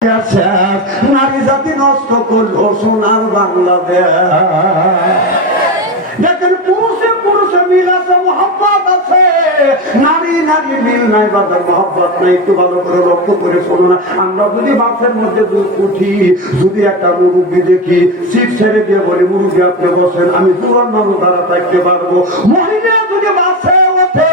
নারী জাতি নষ্ট করলো সোনার বাংলাদেশ। দেখেন পুরুষে পুরুষে মিল আছে, মহব্বত আছে, নারী নারী মিল নাই, বাজার মহব্বত নাই। একটু ভালো করে লক্ষ্য করে শোনো না। আমরা যদি বাসের মধ্যে উঠি, যদি একটা মুরব্বী দেখি, সিট ছেড়ে দিয়ে বলি মুরব্বী আপনি বসেন, আমি পুরান মানুষ দ্বারা থাকতে পারবো। মহিলা যদি বাসে ওঠে,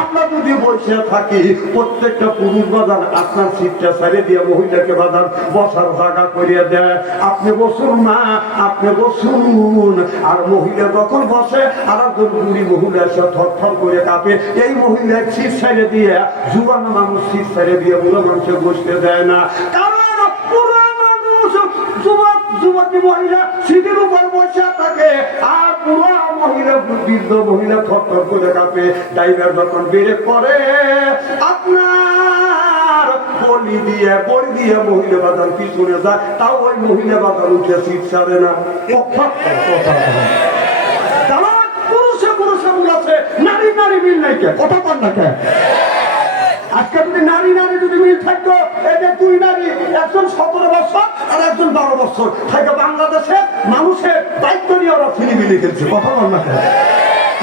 আমরা যদি বসে থাকি, প্রত্যেকটা পুরুষ বাজার আপনার সিটটা ছেড়ে দিয়ে মহিলাকে বাজার বসার জায়গা করিয়ে দেয়। আপনি বসুন মা, আপনি বসুন। আর মহিলা যখন বসে, আর একজন বুড়ি মহিলা এসে থরথর করে কাঁপে। এই মহিলা সিট ছেড়ে দিয়ে, যুবান মানুষ সিট ছেড়ে দিয়ে বুড়ো মানুষে বসতে দেয় না। কারণ পুরো মানুষ যুবতী মহিলা সিটের উপর বসে থাকে, আর পুরো মহিলা বৃদ্ধ মহিলা থরথর করে কাঁপে। ড্রাইভার যখন ব্রেক করে, আপনার বলি দিয়ে মহিলা বাজার পিছনে যায়, তাও ওই মহিলা বাজার উঠে সিট ছাড়ে না। পুরুষে পুরুষে মিল আছে, নারী নারী মিল নাই। কে কথা বল না? কে আজকে যদি নারী নারী যদি মিল থাকতো, এই যে দুই নারী, একজন 17 বছর আর একজন 12 বছর থাকে, বাংলাদেশে মানুষের দায়িত্ব নিয়ে ওরা ফিলিপিলি খেলছে। কথা বল না?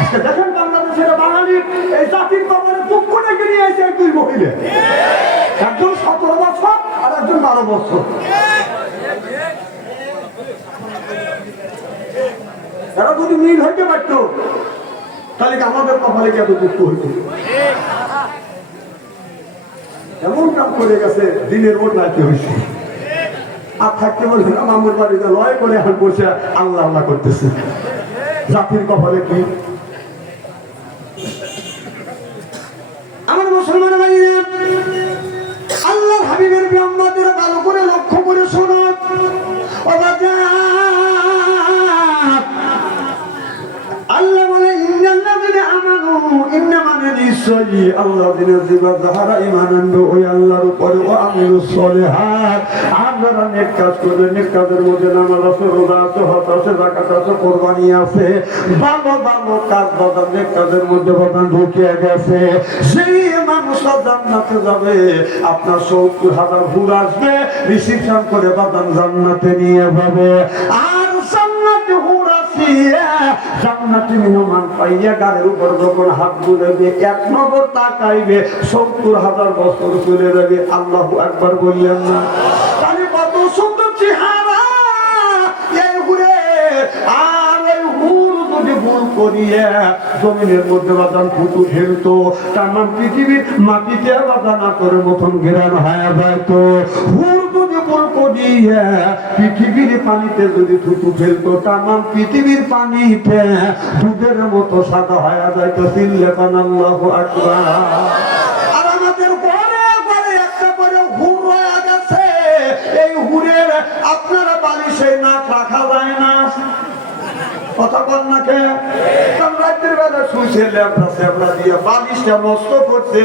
আজকে দেখেন বাংলাদেশের বাঙালির এই জাতির কবরে চুপ করে গিয়ে আছে দুই মহিলা, একজন 17 বছর আর একজন 12 বছর। এরা যদি মিল হইতে পারতো, তাহলে কি আমাদের কপালে কি এত দুঃখ হইত? এমন কাম করে গেছে, দিনের ওর নাইতে হয়েছে। আর থাকতে বলছে না, মামুর বাড়িতে লয় করে এখন বসে আল্লাহ আল্লাহ করতেছে। জাতির কপালে কি? আমার মুসলমান ভাইরা, আল্লাহ হাবিবের ব্রহ্মাদের ভালো করে লক্ষ্য করে শোনো। আল্লাহ বলে আল্লাহর উপরে আপনারা নেক কাজ করবেন, নেক কাজের মধ্যে নামাজ আছে, রোজা আছে, হজ আছে, যাকাত আছে, কোরবানি আছে, ভালো ভালো কাজ বাদান নেক কাজের মধ্যে বাদান ঢুকিয়ে গেছে। সেই মানুষরা জান্নাতে যাবে, আপনার 70,000 হুর আসবে, রিসিপশন করে বাদান জান্নাতে নিয়ে যাবে। আর জান্নাতে হুর আসিয়া জান্নাতি মেহমান পাইয়া গাড়ির উপর যখন হাত বুলাবে, 1 নজর তাকাইবে, 70,000 বছর চলে যাবে। আল্লাহু আকবার বললেন না? তাহলে কত সুন্দর চেহারা এই হুরে। আর এই হুর যদি ভুল করিয়া জমিনের মধ্যে বাদান ফুটু ফেলতো, তাম পৃথিবীর মাটিতে বাদান আতরের মতন ঘেরানো হয়ে যাইতো। হুর যদি ভুল করিয়া পৃথিবীর পানিতে যদি থুতু ফেলতো, তাম পৃথিবীর পানিতে দুধের মতো সাদা হয়ে যাইতো। সিল্লেকান আল্লাহু আকবার। আর আমাদের ঘরে ঘরে একটা করে হুর রয়ে গেছে। এই হুরের আপনারা বালিশে নাক রাখা যায় না। কথা বল না? কে রাতের বেলা শুয়েছে ল্যাবড়া স্যাবড়া দিয়ে বালিশটা নষ্ট করছে।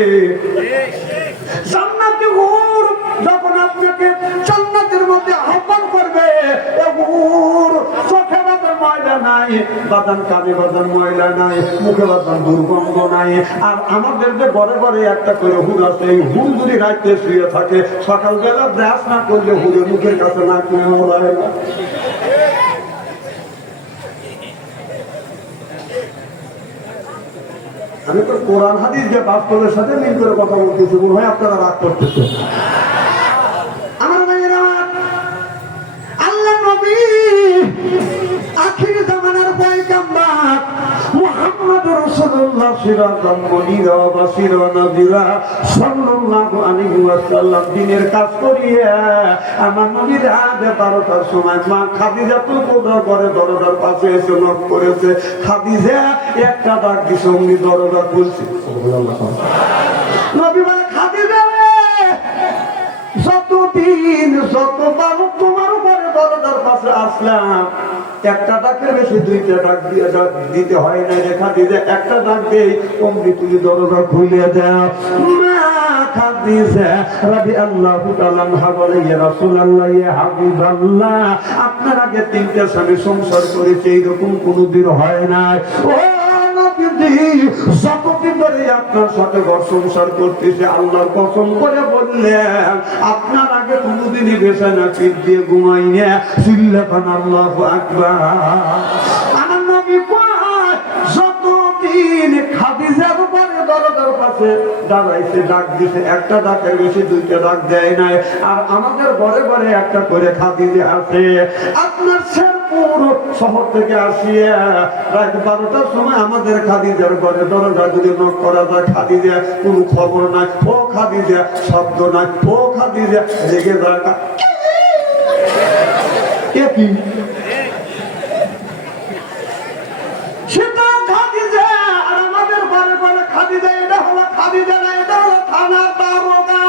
জান্নাতি হুর যখন আপনাকে জান্নাতের মধ্যে আহ্বান করবে, হুর চোখে বাদান ময়লা নাই, বাদান কানে বাদান ময়লা নাই, মুখে বাদান দুর্গন্ধ নাই। আর আমাদের যে ঘরে ঘরে একটা করে হুর আছে, এই হুর যদি রাইতে শুয়ে থাকে, সকালবেলা ব্রাশ না করলে হুরের মুখের কাছে নাক নিয়ে ওলায় না। আমি তো কোরআন হাদিস যে বাস্তবের সাথে মিল করে কথা বলতেছি, মনে হয় আপনারা রাগ করতেছে। আমার ভাইয়েরা, আল্লাহ নবী আখির জামানার পয়গম্বর মুহাম্মদুর রাসূলুল্লাহ সিরাজান মুনিরা ওয়া বাশিরা ওয়া নাযিরা সাল্লাল্লাহু আলাইহি ওয়াসাল্লাম দিনের কাজ করিয়া আমার নবীর আগে 12টার সময় মা খাদিজাতুল কুবরা ঘরে দরজার পাশে এসে নক করেছে। খাদিজা একটা ডাক দিছে, উনি দরজা খুলছে। নবী বলে, খাদিজা রে, যতদিন যতবার তোমার উপরে দরজার পাশে আসলাম, একটা ডাকের বেশি 2টা ডাক দিয়ে দিতে হয় না। রেখা দিয়ে একটা ডাক দেই, অমনি তুমি দরজা খুলে দাও। মা খাদিজা রাদিয়াল্লাহু তাআলা আনহা বলে, ইয়া রাসূলুল্লাহ, ইয়া হাবিবাল্লাহ, আপনার আগে 3টা স্বামী সংসার করেছে, এইরকম কোনোদিন হয় না। ও নবী নবী যতদিন ধরে আপনার সাথে ঘর সংসার করতেছে আল্লাহর কসম করে বললেন আপনার আগে কোনোদিনই বিছানা পিঠ দিয়ে ঘুমাই না। চিল্লাবেন আল্লাহু আকবার। আমার নবী যতদিন খাদিজার উপরে দরজার পাশে দাঁড়াইছে ডাক দিছে, একটা ডাকের বেশি দুইটা ডাক দেয় নাই। আর আমাদের ঘরে ঘরে একটা করে খাদিজা আছে। আপনার শেরপুর শহর থেকে আসিয়া রাত 12টার সময় আমাদের খাদিজার ঘরে দরজা যদি নক করা যায়, খাদিজা কোনো খবর নাই, ও খাদিজা শব্দ নাই, ও খাদিজা রেগে যায়। কি সেটা খাদিজা। আর আমাদের ঘরে ঘরে খাদিজা, এটা হলো খাদিজা না, এটা হলো থানার দারোগা।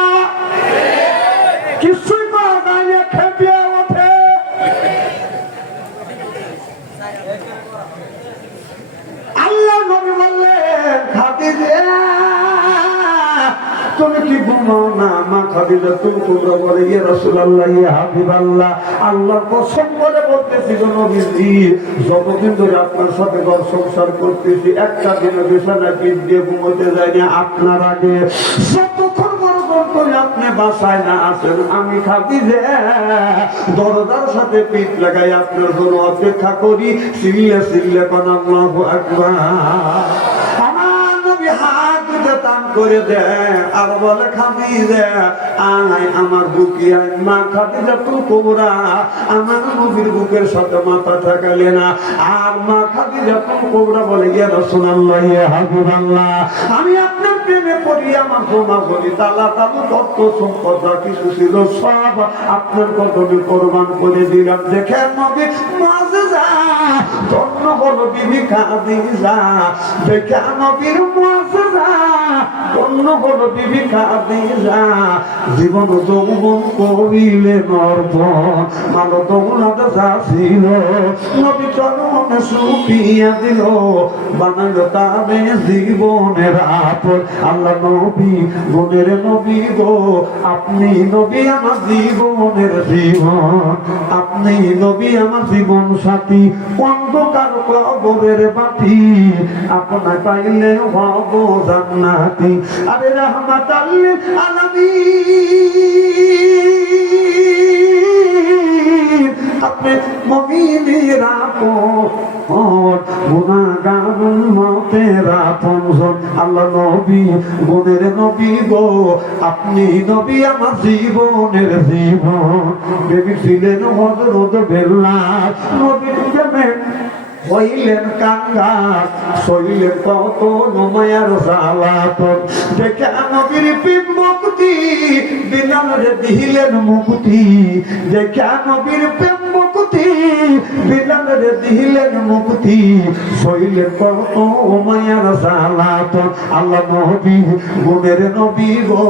কিছুই করা যায় না, খেপিয়ে ওঠে। আল্লাহ নবী বললেন খাদিজা তুমি কি ঘুমাও না? মা খাদিজা তুমি কুবরা বলে ইয়া রাসূলুল্লাহ ইয়া হাবিবাল্লাহ আল্লাহর কসম করে বলতেছি গো নবীজি যতদিন ধরে আপনার সাথে ঘর সংসার করতেছি একটা দিনে বিছানায় পিঠ দিয়ে ঘুমোতে যাই না আপনার আগে। যতক্ষণ বড় করে আপনি বাসায় না আসেন আমি খাদিজা দরজার সাথে পিঠ লাগাই আপনার জন্য অপেক্ষা করি। সিল্লা সিল্লা কোন আল্লাহু আকবার। আমার নবী হাত টান করে দেয় আর বলে খাদিজা আয় আমার বুকে আয়। মা খাদিজা তো কোবরা আমার নবীর বুকের সাথে মাথা ঠেকালে না। আর মা খাদিজা তো কোবরা বলে ইয়া রাসূলুল্লাহ ইয়া হাবিবাল্লাহ আমি আপনার প্রেমে পড়ি, আমার জমা করি তালা তালু তত্ত্ব সম্পদ যা কিছু ছিল সব আপনার কদমে কোরবান করে দিলাম। দেখেন নবী মুআজিজা ধন্য হলো বিবি খাদিজা। দেখেন নবীর মুআজিজা ধন্য হলো বিবি খাদিজা। জীবন যৌবন করিলে নর্বণ মালো দৌলত যা ছিল নবী চরণে সুপিয়া দিল বানাইল তারে জীবনের আপন। আল্লাহ নবী গুণের নবী গো আপনি নবী আমার জীবনের জীবন, আপনি নবী আমার জীবন সাথী। অন্ধকার কবরের বাতি আপনার পাইলে হব জান্নাতি। আরে রাহমাতাল লিল আলামিন আপনি মুমিনের আপন গুনাহগার উম্মতের আপনজন। আল্লাহ নবী গুণের নবী গো আপনি নবী আমার জীবনের জীবন। বেবি ছিলেন হযরত বেলাল নবীর প্রেমে হইলেন কাঙ্গাল সইলেন কত মায়ার জ্বালাতন। দেখে নবীর প্রেম মুক্তি বিলালে দিলেন মুক্তি। দেখে নবীর প্রেম মুক্তি বিলালে দিলেন মুক্তি সইলেন কত মায়ার জ্বালাতন। আল্লাহ নবী গুণের নবী গো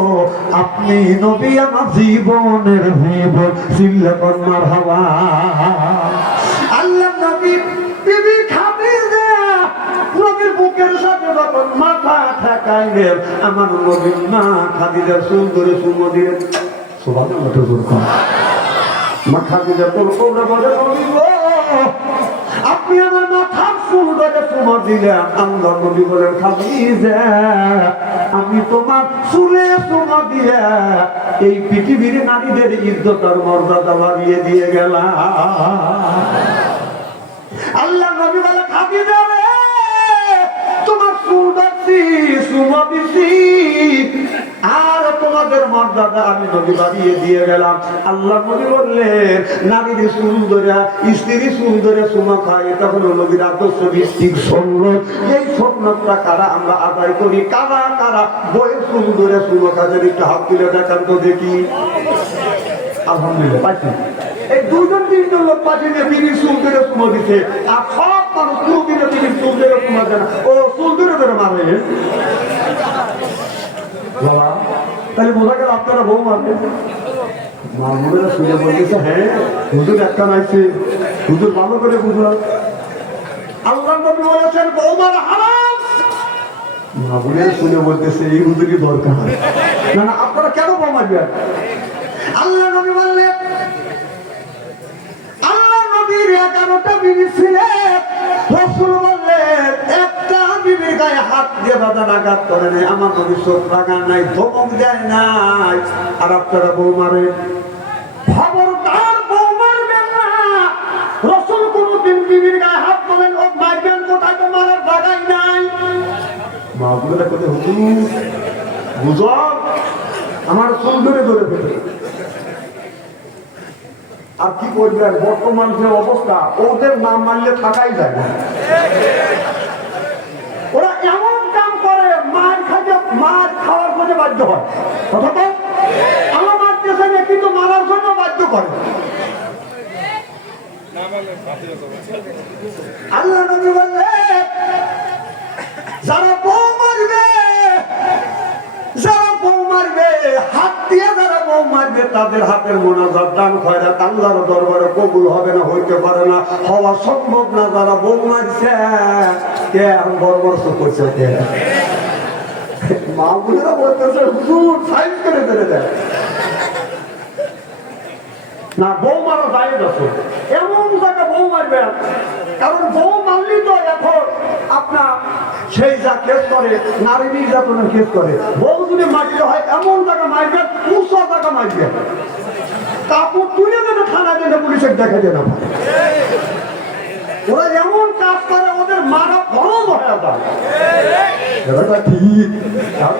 আপনি নবী আমার জীবনের জীবন। চিল্লাবেন মারহাবা। আল্লাহ নবী বিবি খাদিজা নবীর বুকের সাথে যখন মাথা ঠেকাইলেন আমার নবীর মা খাদিজা চুল ধরে চুমো দিলেন। সুবহানাল্লাহ তো জোর কর। মা খাদিজা তোর কোবরা বলে নবী গো আপনি আমার মাথার চুল ধরে চুমো দিলেন। আল্লাহ নবী বলেন খাদিজা আমি তোমার চুলে চুমো দিয়ে এই পৃথিবীর নারীদের ইজ্জত আর মর্যাদা বাড়িয়ে দিয়ে গেলাম। আল্লাহ নবী বলে খাদিজা রে তোমার চুল ধরছি চুমো দিছি আর তোমাদের মর্যাদা আমি নবী বাড়িয়ে দিয়ে গেলাম। আল্লাহ নবী বললেন নারীর চুল ধরে স্ত্রী চুল ধরে চুমা খায় এটা হলো নবীর আদর্শ ভিত্তিক সুন্নাত। এই সুন্নাতটা কারা আমরা আদায় করি? কারা কারা বইয়ের চুল ধরে চুমা খায় একটু হাত তুলে দেখান তো দেখি। আলহামদুলিল্লাহ পাইছি। এই দুজন তিনজন লোক পাঠিয়ে বিড়ির চুল ধরে চুমো দিচ্ছে আর সব মানুষ চুল দিলে বিড়ির চুল ধরে চুমা দেয় না, ও চুল ধরে ধরে মারে। বাবা তাহলে বোঝা গেল আপনারা বউ মারবে। মামুরা শুনে বলতেছে হ্যাঁ হুজুর একটা নাইছে, হুজুর ভালো করে বুঝলাম। আল্লাহ নবী বলেছেন বউ মারা হারাম। মামুরা শুনে বলতেছে এই হুজুরই দরকার না। না আপনারা কেন বউ মারবেন? আল্লাহ নবী বললেন আল্লাহ নবীর 11টা বিবি ছিলেন। রাসূল বললেন একটা বিবির গায়ে হাত দিয়ে বাজান আঘাত করে নাই, আমার নবী চোখ লাগান নাই, ধমক দেয় নাই। আর আপনারা বউ মারেন, খবরদার বউ মারবেন না। রাসূল কোনদিন বিবির গায়ে হাত তোলেন, ও মারবেন কোথায়, তো মারার জায়গায় নাই। মাগুলোটা কোথায় হুজুর বুঝো, আমার চুল ধরে ধরে ফেলে। আর কি করবে, বর্তমান যে অবস্থা, ওদের নাম মানলে থাকাই যায় না। ওরা এমন কাম করে, মার খাওয়ার জন্য বাধ্য হয়। কথা তো আমার মারতেছে না, কিন্তু মারার জন্য বাধ্য করে। আল্লাহ নবী বললেন, যারা বউ মারবে, যারা বউ মারবে, হাত দিয়ে যারা বউ মারবে, তাদের হাতের মোনাজাত দান খয়রাত আল্লাহর দরবারে কবুল হবে না, হইতে পারে না, হওয়া সম্ভব না। যারা বউ মারছে, কে এখন বড় করছে, কে মা বুঝেরা বলতেছে হুজুর সাইজ করে ধরে দেয় না, বউ মারা যায় আছে, এমন জায়গা বউ মারবে। কারণ বউ মারলি তো এখন আপনার সেই যা কেস করে, নারী নির্যাতনের কেস করে, বউ যদি মারতে হয় এমন জায়গা মারবে, উঁচা জায়গা মারবে, কাপড় তুলে দেবে, থানা দেবে, পুলিশের দেখা দেবে। ওরা এমন কাজ করে, ওদের মারা ফরজ হয়ে যায়। ঠিক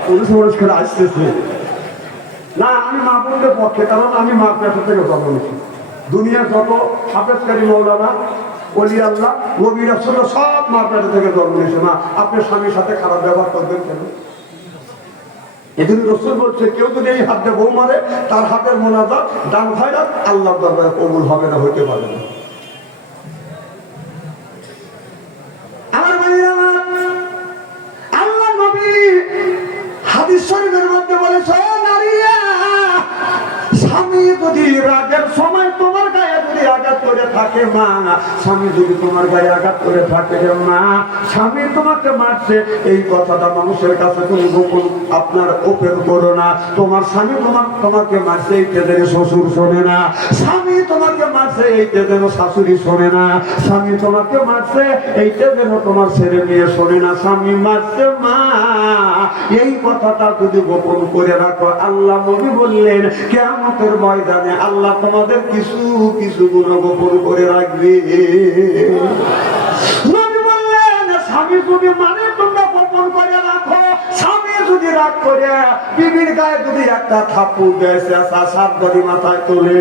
পুলিশ মানুষ করে আসতেছে না, আমি মা বোনদের পক্ষে, কারণ আমি মা পেশা থেকে জন্ম নিচ্ছি। দুনিয়ার যত হাফেজকারী মৌলানা, ওলি আল্লাহ, নবী রাসূল সব মা পেশা থেকে জন্ম নিয়েছে। না, আপনার স্বামীর সাথে খারাপ ব্যবহার করবেন কেন? এদিন রাসূল বলছে, কেউ যদি এই হাত দিয়ে বউ মারে, তার হাতের মোনাজাত দান খয়রাত আল্লাহর দরবারে কবুল হবে না, হইতে পারে না। আমার ভাইরা, আল্লাহ নবী হাদিস শরীফের মধ্যে বলেছে, নারীরা, স্বামী যদি রাগের সময় তোমার গায়ে যদি আঘাত করে থাকে, মা স্বামী যদি তোমার গায়ে আঘাত করে থাকে, মা স্বামী তোমাকে মারছে, এই কথাটা মানুষের কাছে তুমি গোপন আপনার ওপেন করো না। তোমার স্বামী তোমাকে মারছে, এইটা যেন শ্বশুর শোনে না। স্বামী তোমাকে মারছে, এইটা যেন শাশুড়ি শোনে না। স্বামী তোমাকে মারছে, এইটা যেন তোমার ছেলে মেয়ে শোনে না। স্বামী মারছে মা, এই কথাটা যদি গোপন করে রাখো, আল্লাহ নবী বললেন কিয়ামতের ময়দানে আল্লাহ তোমাদের কিছু কিছু গুণ গোপন করে রাখবে। নবী বললেন, স্বামী যদি মানে তোমরা গোপন করে রাখো। স্বামী যদি রাগ করে বিবির গায়ে যদি একটা থাপ্পড় দেয়, সাত বডি মাথায় তোলে,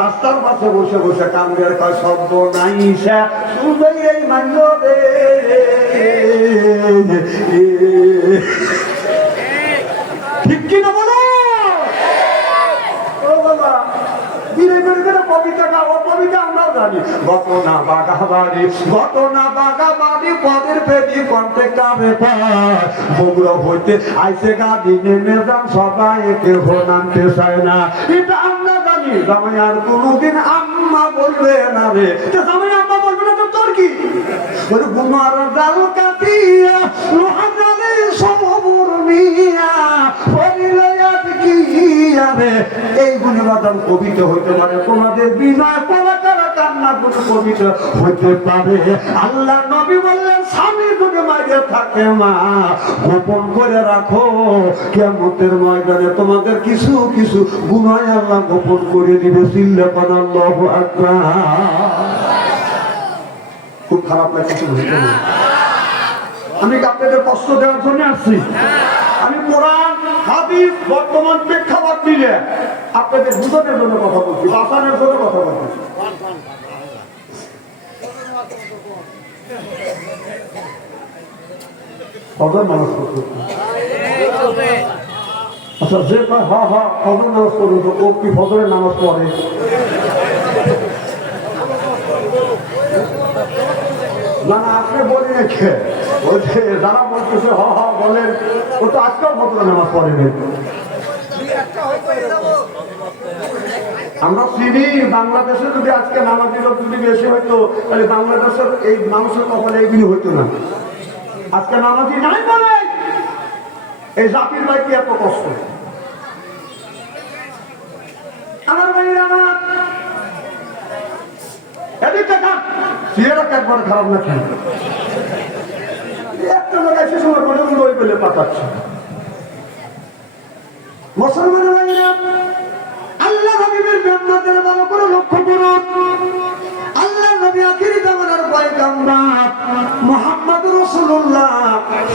রাস্তার পাশে বসে বসে কান্দের কয় শব্দ নাই, সে শুধুই এই মান্য রে। ঠিক কিনা বলো? ও বাবা, ধীরে ধীরে ধীরে কবিতাটা, ও কবিতা আমরাও জানি। ঘটনা বাগাবাড়ি, ঘটনা বাগাবাড়ি, পদের পেটি কণ্ঠে কাবে পায়, বগুড়া হইতে আইসে গাড়ি নেমে যান, সবাই কেউ নামতে চায় না। এটা আমরা জানি, জামাই আর কোনোদিন আম্মা বলবে না রে। জামাই আম্মা বলবে না তো তোর কি? গুমার জাল কাটিয়া লোহাজালের সমবর মিয়া পরিলয়াত কি যাবে। এই গুণবাদন কবিতা হইতে পারে, তোমাদের বিনয় পরাকারা কান্না কোনো কবিতা হইতে পারে। আল্লাহ নবী বললেন, স্বামী যদি মাঝে থাকে মা গোপন করে রাখো, কিয়ামতের ময়দানে তোমাদের কিছু কিছু গুনাহ আল্লাহ গোপন করে দিবে। চিল্লা পান আল্লাহু আকবার। খুব খারাপ লাগছে, আমি আপনাদের কষ্ট দেওয়ার জন্য আসছি। আমি কোরআন হাদিস বর্তমান প্রেক্ষাপট মিলে আপনাদের বুঝানোর জন্য কথা বলছি, বাঁচানোর জন্য কথা বলছি। ফজর নামাজ পড়তে, আচ্ছা যে কয় হা হা ফজর নামাজ পড়বে, ও কি ফজরের নামাজ পড়ে? না না, আপনি বলি রেখে বলছে, যারা বলতেছে হ হ বলেন, ও তো আজকেও ফজরের নামাজ পড়েনি। আমরা চিনি বাংলাদেশে যদি আজকে নামাজি লোক যদি বেশি হইতো, তাহলে বাংলাদেশের এই মানুষের কপালে এইগুলি হইতো না। আজকে নামাজি নাই বলে এই জাতির ভাই কি এত কষ্ট। আমার ভাইরা আমার এদিকটা কাট, সিয়েরা একবারে খারাপ না, কেন একটা জায়গায় সময় করে ওই বলে পাঠাচ্ছে। মুসলমান ভাইরা, আল্লাহ হাবিবের জান্নাতের ভালো করে লক্ষ্য করুন। আল্লাহ নবী আখিরি জামানার পয়গম্বর মুহাম্মদুর রাসূলুল্লাহ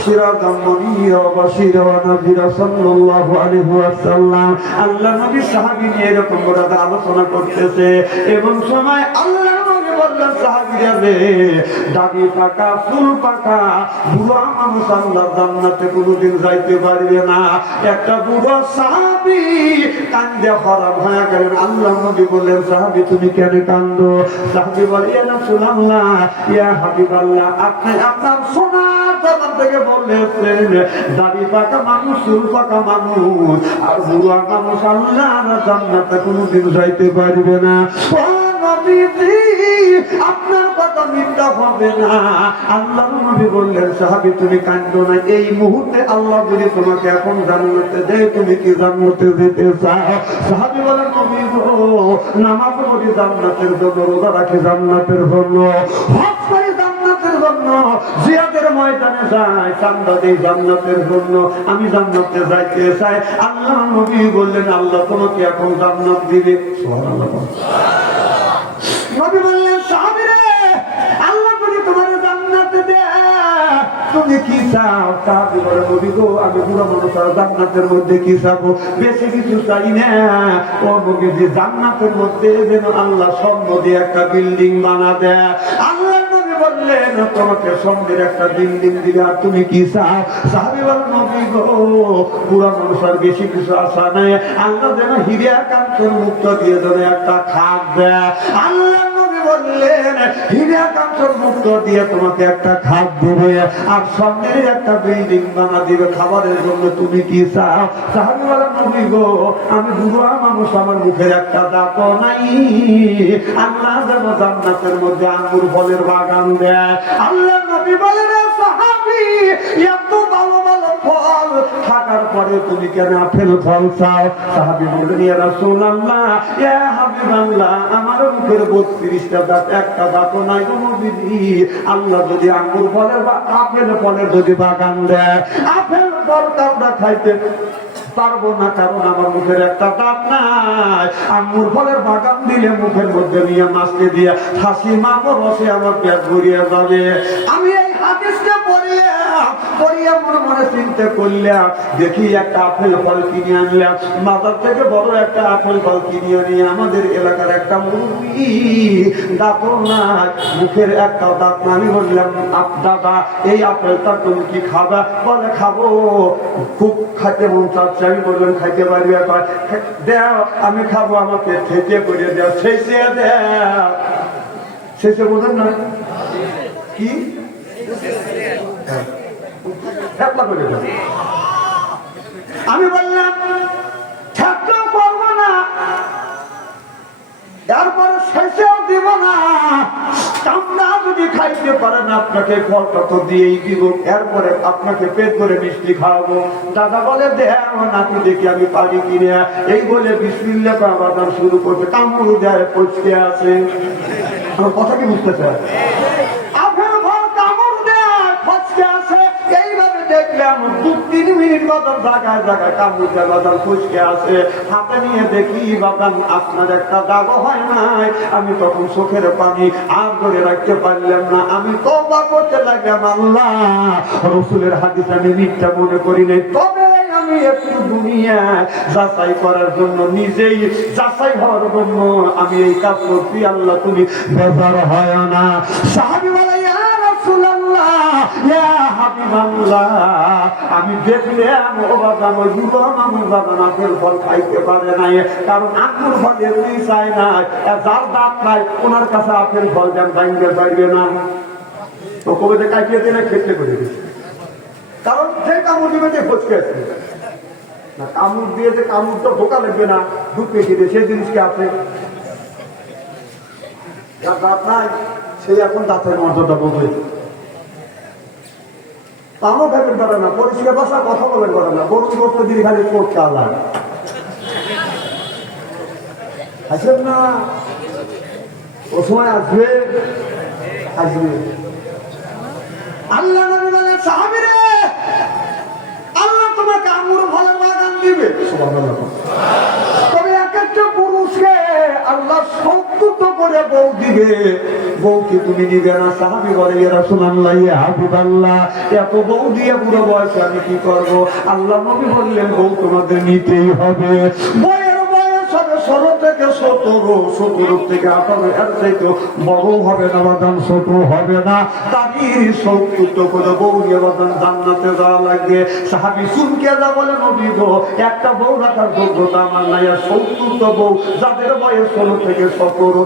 সিরাজাম মুনীরা ওয়া বাশীরা ওয়া নাযীরা সাল্লাল্লাহু আলাইহি ওয়াসাল্লাম। আল্লাহ নবী সাহাবী নিয়ে এরকম করে আলোচনা করতেছে এবং সময় আল্লাহ নবী বললেন, সাহাবীরা রে, দাড়ি পাকা চুল পাকা বুড়া মানুষ আল্লাহ জান্নাতে কোনোদিন যাইতে পারবে না। একটা বুড়ো সাহাবী কান্দে হরাম হয়ে গেলেন। আল্লাহ নবী বললেন, সাহাবী তুমি কেন কান্দো? সাহাবী বলে, ইয়া রাসূলুল্লাহ, ইয়া হাবিবাল্লাহ, আপনি আপনার সোনার জবান থেকে বলেছেন দাড়ি পাকা মানুষ চুল পাকা মানুষ আর বুড়া মানুষ আল্লাহর জান্নাতে কোনোদিন যাইতে পারবে না। আপনার কথা মিথ্যা হবে না। আল্লাহ নবী বললেন, সাহাবী তুমি কাঁদো না, এই মুহূর্তে আল্লাহ যদি তোমাকে এখন জান্নাতে দেয়, তুমি কি জান্নাতে যেতে চাও? সাহাবী বলেন, নবী গো, নামাজ পড়ি জান্নাতের জন্য, রোজা রাখি জান্নাতের জন্য, হজ করি জান্নাতের জন্য, জিহাদের ময়দানে যাই চাঁদা দেই জান্নাতের জন্য, আমি জান্নাতে যাইতে চাই। আল্লাহ নবী বললেন, আল্লাহ তোমাকে এখন জান্নাত দিবে। সুবহানাল্লাহ। নবী বললেন, সাহাবীরে, আল্লাহ যদি তোমার জান্নাতে দেয়, তুমি কি চাও? সাহাবী বলে, নবী গো, আমি বুড়া মানুষ আর জান্নাতের মধ্যে কি চাবো? বেশি কিছু চাই না। ও নবী, যে জান্নাতের মধ্যে যেন আল্লাহ স্বর্ণ দিয়ে একটা বিল্ডিং বানা দেয়। আল্লাহ নবী বললেন, তোমাকে স্বর্ণের একটা বিল্ডিং দিলে আর তুমি কি চাও? সাহাবী বলে, নবী গো, বুড়া মানুষ আর বেশি কিছু আশা নাই, আল্লাহ যেন হীরা কাঞ্চন মুক্ত দিয়ে যেন একটা খাট দেয়। আল্লাহ বললেন, হীরা কাঞ্চন মুক্ত দিয়ে তোমাকে একটা খাট দেবে আর স্বর্ণের একটা বিল্ডিং বানা দিবে। খাবারের জন্য তুমি কি চাও? সাহাবী বলে, নবী গো, আমি বুড়া মানুষ, আমার মুখের একটা দাঁতও নাই, আল্লাহ যেন জান্নাতের মধ্যে আঙ্গুর ফলের বাগান দেয়। আল্লাহ নবী বলেন, সাহাবী, এত ভালো ভালো ফল থাকার পরে তুমি কেন আপেল ফল চাও? সাহাবী বললেন, ইয়া রাসূলুল্লাহ, ইয়া হাবিবাল্লাহ, আমার মুখের 32টা দাঁত, একটা দাঁতও নাই গো নবীজি। আল্লাহ যদি আঙ্গুর ফলের বা আপেল ফলের যদি বাগান দেয়, আপেল ফলটা আমরা খাইতে পারবো না, কারণ আমার মুখের একটা দাঁত নাই। আঙ্গুর ফলের বাগান দিলে মুখের মধ্যে নিয়ে মাছকে দিয়ে হাসি মারবো, রসে আমার পেট ভরিয়ে যাবে। আমি এই হাদিসটা পড়িয়া মনে মনে চিন্তা করলাম, দেখি একটা আপেল ফল কিনে আনলাম, বাজার থেকে বড় একটা আপেল ফল কিনে আনিয়ে আমাদের এলাকার একটা মুরগি দাঁতও নাই, মুখের একটা দাঁত না। আমি বললাম, দাদা, এই আপেলটা তুমি কি খাবা? বলে, খাবো, খুব খাইতে মন চাচ্ছে। আমি বললাম, খাইতে পারবি? দেও, আমি খাবো, আমাকে থেকে করে দেও, শেষে দেও। শেষে বোঝেন না কি? আমি বললাম, ঠেকলেও করবো না, এরপরে শেষেও দিব না। কামনা যদি খাইতে পারেন আপনাকে ফলটা তো দিয়েই দিব, এরপরে আপনাকে পেট করে মিষ্টি খাওয়াবো। দাদা বলে, দেও নাকি দেখি আমি পারি কিনে। এই বলে বিসমিল্লাহ বাজার শুরু করতে, কামড় দেয়, পচকে আছে। আমার কথা কি বুঝতে চায়? আপেল ফল কামড় দেয়, পচকে আছে। এইভাবে দেখলাম 2-3 মিনিট বাদাম জায়গায় জায়গায় কামড় দেয়, বাদাম পচকে আছে। হাতে নিয়ে দেখি বাদাম আপনার একটা দাগও হয় নাই। আমি তখন চোখের পানি আর ধরে রাখতে পারলাম না। আমি তওবা করতে লাগলাম, আল্লাহ, রাসূলের হাদিস আমি মিথ্যা মনে করি নাই, তবে আমি একটু দুনিয়া যাচাই করার জন্য, নিজেই যাচাই হওয়ার জন্য আমি এই কাজ করছি। আল্লাহ তুমি বেজার হয় না। সাহাবী বলে, ইয়া রাসূলুল্লাহ, ইয়া হাবিবাল্লাহ, আমি দেখলাম ও বাবা, ওই দুটো মানুষ বাগান আপেল ফল খাইতে পারে নাই, কারণ আঙ্গুর ফল এমনি চায় না। যার দাঁত নাই ওনার কাছে আপেল ফল যেন ভাঙতে পারবে না। তো কবে কাটিয়ে দিলে খেতে করে দিচ্ছে, কারণ যে কামড় দিবে যে ফচকে আছে না। কামড় দিয়ে যে কামড় তো ঢোকা লাগবে না, ঢুকে দিবে, সেই জিনিস কি আছে? যার দাঁত নাই সেই এখন দাঁতের মর্যাদা বদলে। তাও থাকবেন পারে না, পরিষ্কার ভাষা কথা বলবেন পারে না, গরু গোস্ত দিয়ে খালি করতে আল্লাহ আসেন না। ও সময় আসবে, আসবে। আল্লাহ নবী বলেন, সাহাবীরে, দিবে। তবে এক একটা পুরুষকে আল্লাহ 70 করে বউ দিবে। বউকে তুমি নিবে না? সাহাবী বলে ইয়া রাসূলুল্লাহ, ইয়া হাবিবাল্লাহ, এত বউ দিয়ে বুড়ো বয়সে আমি কি করব? আল্লাহ নবী বললেন বউ তোমাদের নিতেই হবে। বউয়ের বয়স হবে 16 থেকে 17 থেকে 18, এর চাইতে বড় হবে না বাদান, ছোট হবে না। তাদের 70 করে বউ নিয়ে বাদান জান্নাতে যাওয়া লাগবে। সাহাবী শুনকে যা বলে নবী গো, একটা বউ রাখার যোগ্যতা আমার নাই। আর 70 বউ যাদের বয়স 16 থেকে 17,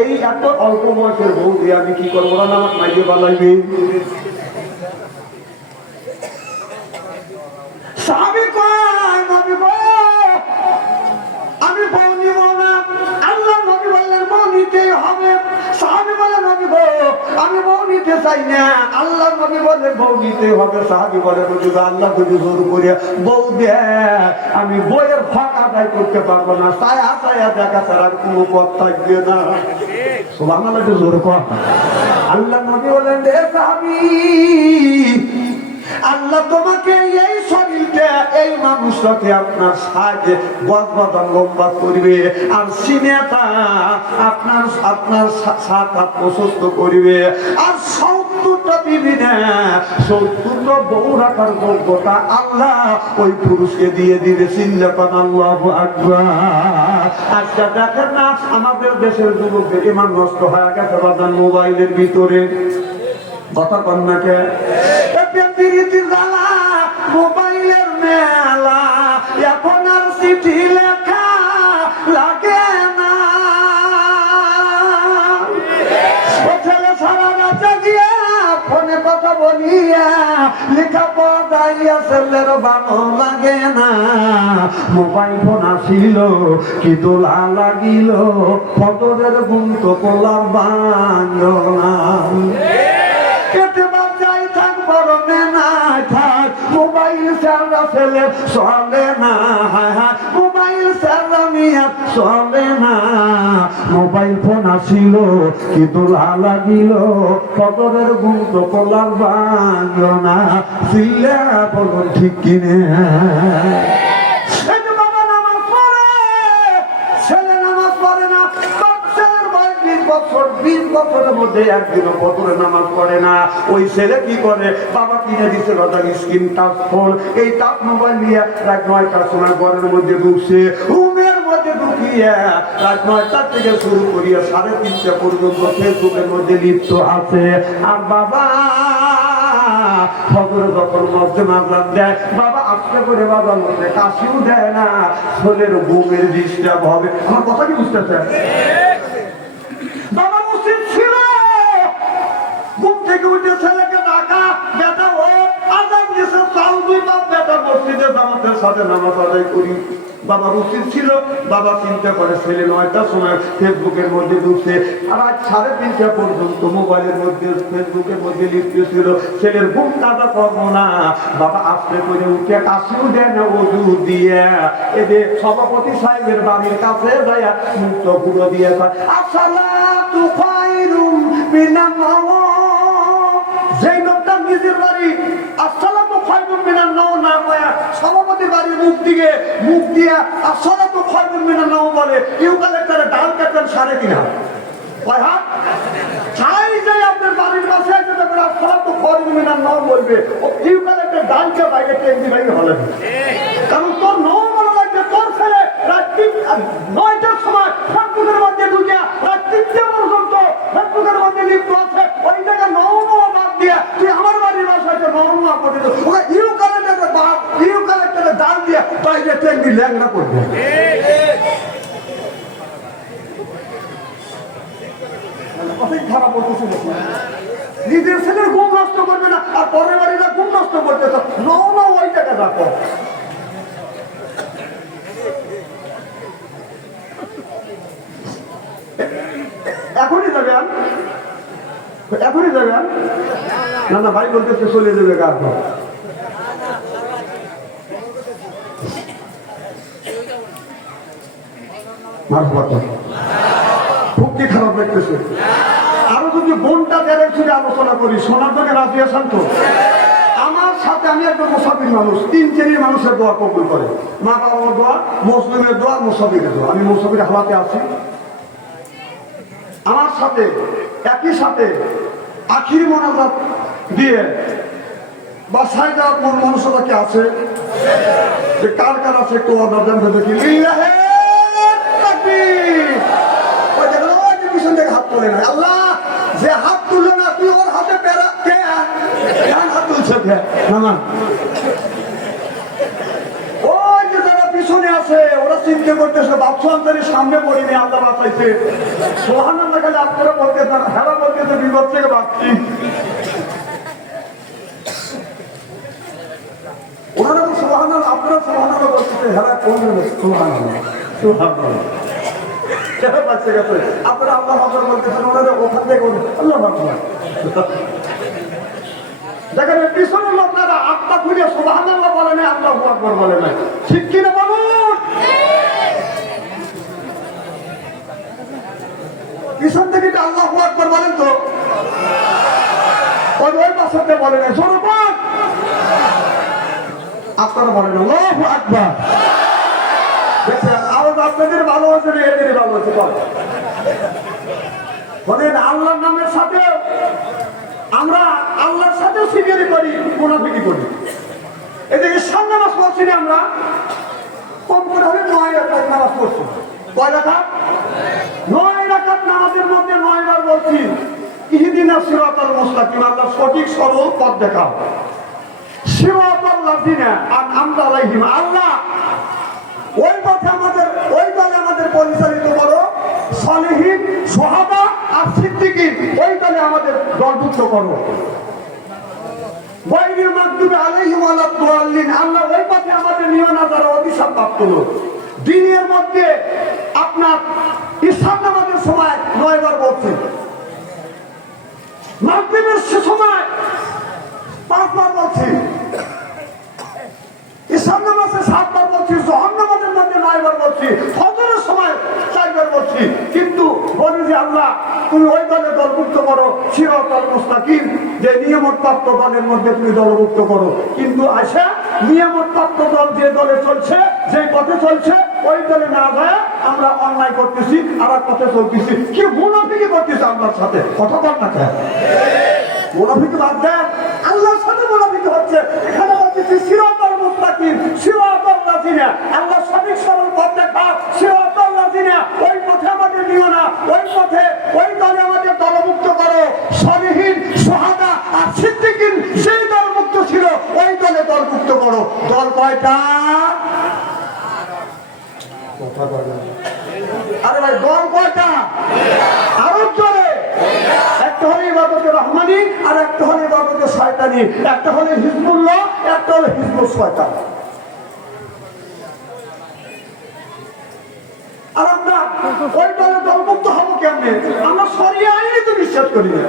এই এত অল্প বয়সের বউ দিয়ে আমি কি করবো? না আমার মাইকে বালাইবে। সাহাবী কয় নবী গো, আমি বউ নিব না। আল্লাহ নবী বললেন বউ নিতেই হবে। সাহাবী বলে নবী গো, আমি বউ নিতে চাই না। আল্লাহ নবী বললেন বউ নিতেই হবে। সাহাবী বলে নবী গো, আল্লাহ যদি জোর করে বউ দেয়, আমি বউয়ের হক আদায় করতে পারবো না। ছায়া ছায়া দেখা ছাড়ার কোনো পথ থাকবে না। সুবহানাল্লাহ, জোর কর। আল্লাহ নবী বলেন রে সাহাবী, আল্লাহ তোমাকে এই শরীরটা, এই মানুষটাকে আপনার সাজে গজবাদা লম্বা করবে, আর সিনেটা আপনার 7 হাত প্রশস্ত করবে, আর 70টা দিবি না, 70টা বউ রাখার যোগ্যতা আল্লাহ ওই পুরুষকে দিয়ে দিবে। সিল্লাপান আল্লাহু আকবার। আজকে দেখেন না আমাদের দেশের যুবকদের ইমান নষ্ট হয়ে গেছে বাদান মোবাইলের ভিতরে। কথা কন্যাকে মোবাইলের মেলা, এখন আর চিঠি লেখা লাগে না। ছেলে সারা রাতে গিয়া ফোনে কথা বলিয়া লেখা পড়াইয়া ছেলের ভালো লাগে না। মোবাইল ফোন আসিল কি দোলা লাগিল, ফটরের গুণ তো পোলার বাংল না। মোবাইল সারা ছেলে চলে না, মোবাইল সারা মিয়া চলে না। মোবাইল ফোন আসিল কি দোলা লাগিল, ফটরের গুণ তো পোলার বাংল না। সিল্লা বলুন ঠিক কিনে? বছরের মধ্যে একদিনও ফজরের নামাজ পড়ে না। ওই ছেলে কি করে? বাবা কিনে দিচ্ছে স্ক্রিন টাচ ফোন। এই টাচ মোবাইল নিয়ে রাত 9টার সময় ঘরের মধ্যে ঢুকছে, রুমের মধ্যে ঢুকিয়ে রাত 9টা থেকে শুরু করিয়া 3:30 পর্যন্ত ফেসবুকের মধ্যে লিপ্ত আছে। আর বাবা ফজরে যখন মসজিদে মাগরিব দেয়, বাবা আজকে করে বাবার মধ্যে কাশিও দেয় না, ছেলের ঘুমের ডিস্টার্ব হবে। আমার কথা কি বুঝতেছেন? বাবা উচিত ছিল ঘুম থেকে উঠে ছেলেকে ডাকা, বেটা ও আজান দিয়েছে, চাল 2 কাপ, বেটা মসজিদে জামাতের সাথে নামাজ আদায় করি। বাবার উচিত ছিল, বাবা চিন্তা করে ছেলে 9টার সময় ফেসবুকের মধ্যে ঢুকছে, আর আজ 3:30 পর্যন্ত মোবাইলের মধ্যে ফেসবুকের মধ্যে লিপ্ত ছিল। ছেলের ঘুম কাদা করবো না, বাবা আস্তে করে উঠে কাশিও দেয় না, ওযু দিয়ে এদের সভাপতি সাহেবের বাড়ির কাছে যায় মুক্ত গুঁড়ো দিয়ে আসসালাতু খায়রুম মিনান নাওম। যেই লোকটা নিজের বাড়ি আসসালাতু খায়রুম মিনান নাওম না বলে, সভাপতি বাড়ির মুখ দিয়ে আসসালাতু খায়রুম মিনান নাওম বলে, ইউক্যালিপটাসে ডাল কাটেন 3.5 হাত। কয় হাত? চাই যাই আপনার বাড়ির পাশে এসে যখন আসসালাতু খায়রুম মিনান নাওম বলবে, ও ইউক্যালিপটাসের ডালকে বাইরে টেনে বাইরে হলে, কারণ তোর নাম মনে লাগবে তোর ছেলে রাত 9টার সময় ফেসবুকের মধ্যে ঢুকিয়া রাত 3টে পর্যন্ত ফেসবুকের মধ্যে লিপ্ত আছে। ওই জায়গায় নরমা বাদ দিয়া তুই আমার বাড়ির বাসায় নরমা করে দে, ওকে ইউক্যালিপটাসের ডাল দিয়া বাইরে টেনে ল্যাংড়া করবে। খারাপ বলতেছে, নিজের ছেলের ঘুম নষ্ট করবে না, আর পরের বাড়িটা ঘুম নষ্ট করতেছে। নরমা ওই জায়গায় রাখো। এখনই যাবেন? এখনই যাবেন? না না, ভাই বলতেছে চলে যাবে গা। খুব কি খারাপ লাগতেছে। আরো যদি বোনটা দেড় ছুটে আলোচনা করি, শোনার জন্য রাজি আছেন তো? আমার সাথে আমি একজন মুসাফির মানুষ, 3 শ্রেণীর মানুষের দোয়া কবুল করে। মা বাবার দোয়া, মুসলিমের দোয়া, মুসাফিরের দোয়া। আমি মুসাফির হালাতে আছি, আমার সাথে একই সাথে আখির মোনাজাত দিয়ে বাসায় যাওয়ার মন মনসতা কি আছে? যে কার কার আছে একটু অর্ডার জানতে দেখি। লিল্লাহে তাকবীর। ওই দেখো ওই যে পিছন থেকে হাত তোলে না। আল্লাহ যে হাত তুললো না, তুই ওর হাতে পেরা কে হাত তুলছে না না। ওই যে যারা পিছনে আছে ওরা চিন্তা করতেছে বাপসান্তারের সামনে পড়িনি, আল্লাহ বাঁচাইছে। সুবহানাল্লাহ খালি আপনারা বলতেছেন, হেরা বলতেছে বিপদ থেকে বাঁচছি। ওনারা তো সুবহানাল্লাহ, আপনারা সুবহানাল্লাহ বলতেছে, হেরা কোন সুবহানাল্লাহ সুবহানাল্লাহ কেন বাঁচে গেছে? আপনারা আল্লাহ আকবার বলতেছেন, ওনারা ওখান থেকে আল্লাহ আকবার। দেখেন পিছনের লোকরা আত্মা খুলে সুবহানাল্লাহ বলে না, আল্লাহু আকবার বলে না। ঠিক কিনা বলুন? পিছন থেকে আল্লাহু আকবার বলেন তো, ওই পাশে বলে না। জনগণ আপনারা বলেন আল্লাহু আকবার। দেখছেন আওয়াজ আপনাদের ভালো হচ্ছে না এদের ভালো হচ্ছে? বলেন আল্লাহর নামের সাথে আমরা আল্লাহর সাথেও সিরিয়ারি করি, মুনাফিকি করি। এদিকে ঈশান নামাজ পড়ছি না আমরা, কম করে হলে 9 রাকাত নামাজ পড়ছি। কয় রাকাত? 9 রাকাত নামাজের মধ্যে 9 বার বলছি ইহদিনাস সিরাতাল মুস্তাকিম, আল্লাহ সঠিক সরল পথ দেখাও। সিরাতাল লাযিনা আনআমতা আলাইহিম, আল্লাহ ওই পথে আমাদের, ওই দলে আমাদের পরিচালিত করো। সালেহীন, সুহাদা আর সিদ্দিকিন, ওই দলে আমাদের দলভুক্ত করো। গায়রিল মাগদুবি আলাইহিম ওয়ালাদ দাল্লিন, আল্লাহ ওই পথে আমাদের নিও না যারা অভিশাপ প্রাপ্ত লোক। দিনের মধ্যে আপনার ঈশান নামাজের সময় 9 বার বলছে, মাগরিবের সময় 5 বার বলছি, ঈশান নামাজে 7 বার বলছি, যোহর নামাজের মধ্যে 9 বার বলছি, ফজরের সময় 4 বার বলছি। কিন্তু বলি যে আল্লাহ তুমি ওই দলে দলভুক্ত করো, সিরাতাল মুস্তাকিম, যে নিয়ামতপ্রাপ্ত দলের মধ্যে তুমি দলভুক্ত করো। কিন্তু আশা নিয়ামতপ্রাপ্ত দল যে দলে চলছে, যে পথে চলছে, ওই দলে না যায় আমরা অন্যায় করতেছি, আর এক পথে চলতেছি। কি মুনাফিকি করতেছি আল্লাহর সাথে? কথা বল না কেন? মুনাফিকি বাদ দেন, আল্লাহর সাথে মুনাফিকি হচ্ছে। এখানে বলতেছি সিরাতাল মুস্তাকিম, সিরাতাল লাযিনা, আল্লাহ সঠিক সরল পথ দেখাও। সিরাতাল লাযিনা, ওই পথে আমাদের নিও না, ওই পথে ওই দলে আমাদের দলভুক্ত করো। সালেহীন, সুহাদা আর সিদ্দিকিন সেই দলভুক্ত ছিল, ওই দলে দলভুক্ত করো। দল কয়টা? আরে ভাই দল কয়টা? আরো জোরে। একটা হলো ইবাদতে রহমানি, আর একটা হলো ইবাদতে শয়তানি। একটা হলো হিজবুল্লাহ, একটা হলো হিজবুল শয়তান। আর আমরা ওই দলে দলভুক্ত হবো কেমনে? আমরা শরিয়া আইনে তো বিশ্বাস করি না।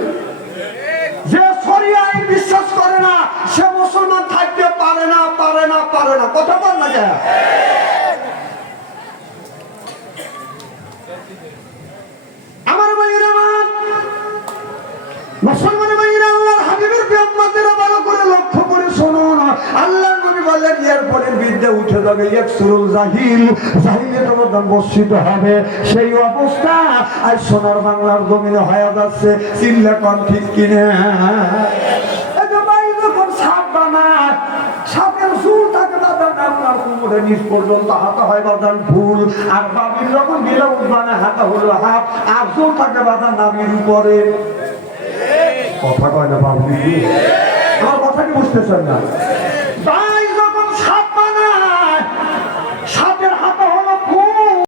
যে শরিয়া আইন বিশ্বাস করে না সে মুসলমান থাকতে পারে না, পারে না, পারে না। কথা বল না কেন? আমার ভাইয়েরা, মুসলমান ভাইয়েরা, আল্লাহর হাবিবের উম্মতেরা ভালো করে লক্ষ্য করে শুনুন। আল্লাহ নবী বললেন এরপরের বিদ্যা উঠে যাবে, ইয়াকসুরুল জাহিল, জাহিলিয়াতের মধ্যে বর্ষিত হবে। সেই অবস্থা আজ সোনার বাংলার জমিনে হয়ে যাচ্ছে। চিল্লা কোন ঠিক কিনা? সাপের চুল থাকে বাদান আপনার কোমরে নিচ পর্যন্ত, হাতা হয় বাদান ফুল। আর বাবির যখন গেলে উঠবানে হাতা হলো হাত, আর চুল থাকে বাদান নাবির উপরে। কথা কয় না বাবু, আমার কথা কি বুঝতেছেন না?